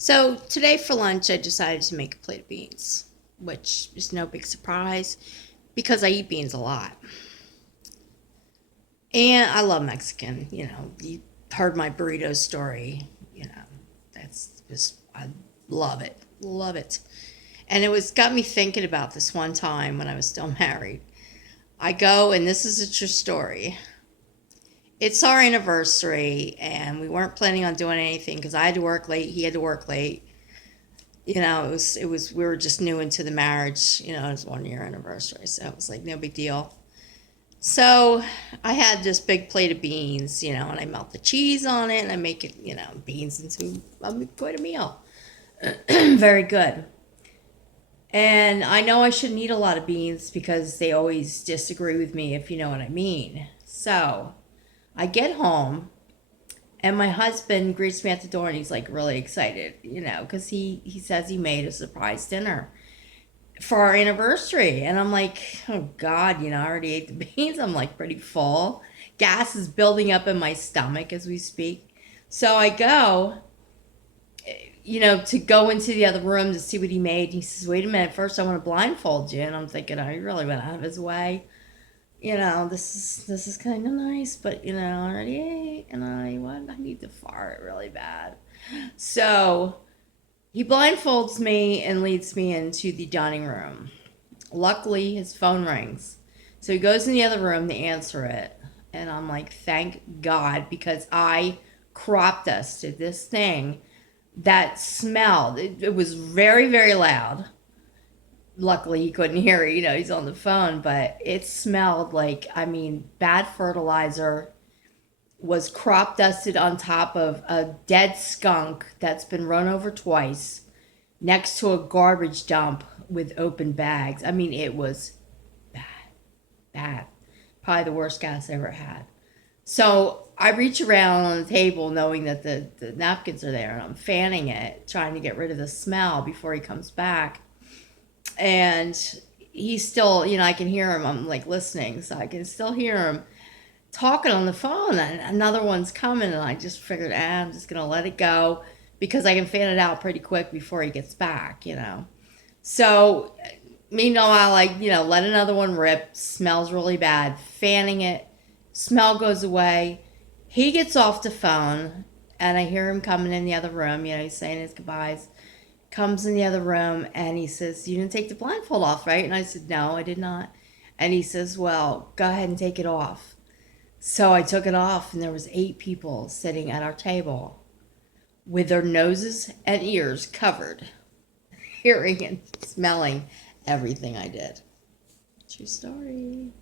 So today for lunch, I decided to make a plate of beans, which is no big surprise because I eat beans a lot. And I love Mexican. You heard my burrito story. That's just, I love it. Love it. And it was got me thinking about this one time when I was still married. I go, and this is a true story. It's our anniversary, and we weren't planning on doing anything because I had to work late. He had to work late. We were just new into the marriage. It was 1 year anniversary, so it was like no big deal. So I had this big plate of beans, and I melt the cheese on it, and I make it, beans into quite a meal. Very good. And I know I shouldn't eat a lot of beans because they always disagree with me, if you know what I mean. So I get home, and my husband greets me at the door, and he's like really excited, because he says he made a surprise dinner for our anniversary. And I'm like, oh God, I already ate the beans. I'm like pretty full. Gas is building up in my stomach as we speak. So I go, to go into the other room to see what he made. He says, wait a minute, first I want to blindfold you. And I'm thinking, oh, he really went out of his way. This is kind of nice, but I already ate, and I need to fart really bad. So he blindfolds me and leads me into the dining room. Luckily, his phone rings. So he goes in the other room to answer it. And I'm like, thank God, because I crop dusted this thing that smelled. It was very, very loud. Luckily, he couldn't hear it. He's on the phone, but it smelled like, bad fertilizer was crop dusted on top of a dead skunk that's been run over twice next to a garbage dump with open bags. It was bad, bad. Probably the worst gas I ever had. So I reach around on the table knowing that the napkins are there, and I'm fanning it, trying to get rid of the smell before he comes back. And he's still, I can hear him. I'm like listening, so I can still hear him talking on the phone, and another one's coming, and I just figured, I'm just gonna let it go because I can fan it out pretty quick before he gets back. So meanwhile, let another one rip. Smells really bad. Fanning it, smell goes away. He gets off the phone, and I hear him coming in the other room. He's saying his goodbyes. Comes in the other room, and he says, "You didn't take the blindfold off, right?" And I said, "No, I did not." And he says, "Well, go ahead and take it off." So I took it off, and there was 8 people sitting at our table with their noses and ears covered, hearing and smelling everything I did. True story.